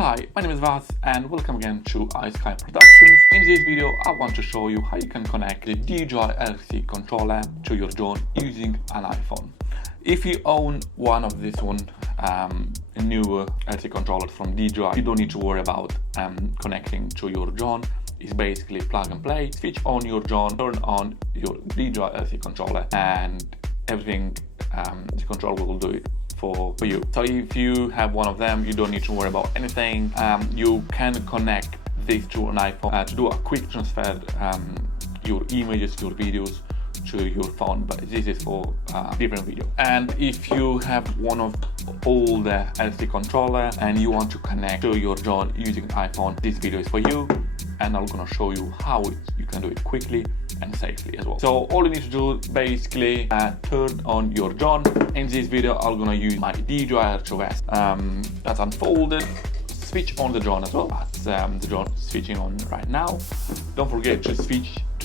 Hi, my name is Vaz and welcome again to iSky Productions. In this video I want to show you how you can connect the DJI RC controller to your drone using an iPhone. If you own one of this new RC controllers from DJI, you don't need to worry about connecting to your drone. It's basically plug and play. Switch on your drone, turn on your DJI RC controller, and everything the controller will do it for you. So if you have one of them, you don't need to worry about anything. You can connect this to an iPhone to do a quick transfer your images, your videos to your phone, but this is for different video. And if you have one of all the RC controller and you want to connect to your drone using an iPhone, this video is for you, and I'm gonna show you how you can do it quickly and safely as well. So all you need to do basically turn on your drone. In this video I'm gonna use my DJI RC that's unfolded. Switch on the drone as well. That's the drone switching on right now. Don't forget to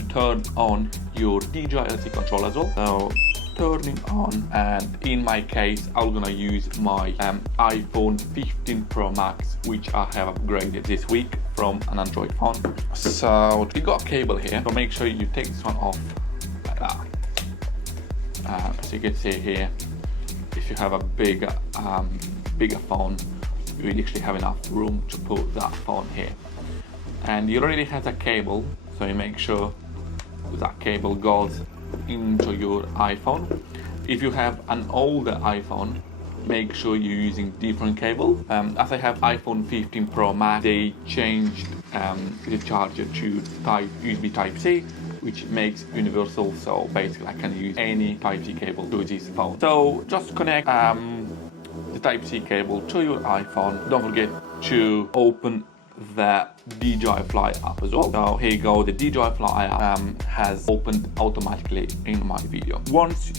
turn on your DJI RC controller as well. So turning on, and in my case I'm gonna use my iPhone 15 Pro Max, which I have upgraded this week from an Android phone. So you got a cable here, so make sure you take this one off like that. As you can see here, if you have a bigger phone, you will actually have enough room to put that phone here. And you already have a cable, so you make sure that cable goes into your iPhone. If you have an older iPhone, make sure you're using different cable. As I have iPhone 15 Pro Max, they changed the charger to USB Type-C, which makes universal, so basically I can use any Type-C cable to this phone. So just connect the Type-C cable to your iPhone. Don't forget to open the DJI Fly app as well. So here you go, the DJI Fly app has opened automatically in my video. Once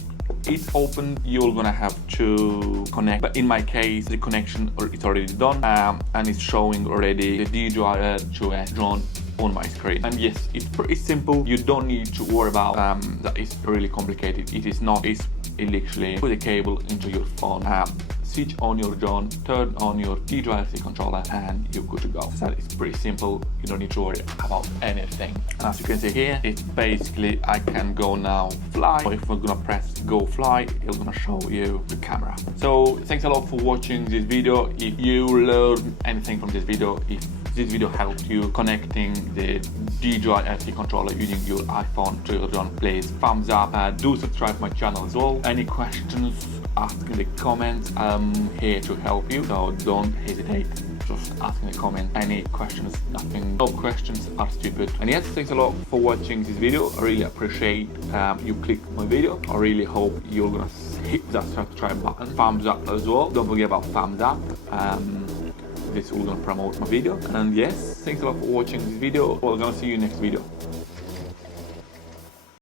it's open, you're gonna have to connect, but in my case the connection is already done, and it's showing already the DJI RC drone on my screen. And yes, it's pretty simple. You don't need to worry about that it's really complicated. It is not. It's literally put the cable into your phone, switch on your drone, turn on your DJI RC controller, and you're good to go. So it's pretty simple. You don't need to worry about anything. As you can see here, it's basically I can go now fly. So if we're gonna press go fly, it's gonna show you the camera. So thanks a lot for watching this video. If you learned anything from this video, if this video helped you connecting the DJI RC controller using your iPhone to your drone, please thumbs up. Do subscribe to my channel as well. Any questions, ask in the comments. I'm here to help you, so don't hesitate. Just ask in the comments any questions. No questions are stupid. And yes, thanks a lot for watching this video. I really appreciate you click my video. I really hope you're gonna hit that subscribe button, thumbs up as well. Don't forget about thumbs up. This will gonna promote my video. And yes, thanks a lot for watching this video. We're gonna see you next video.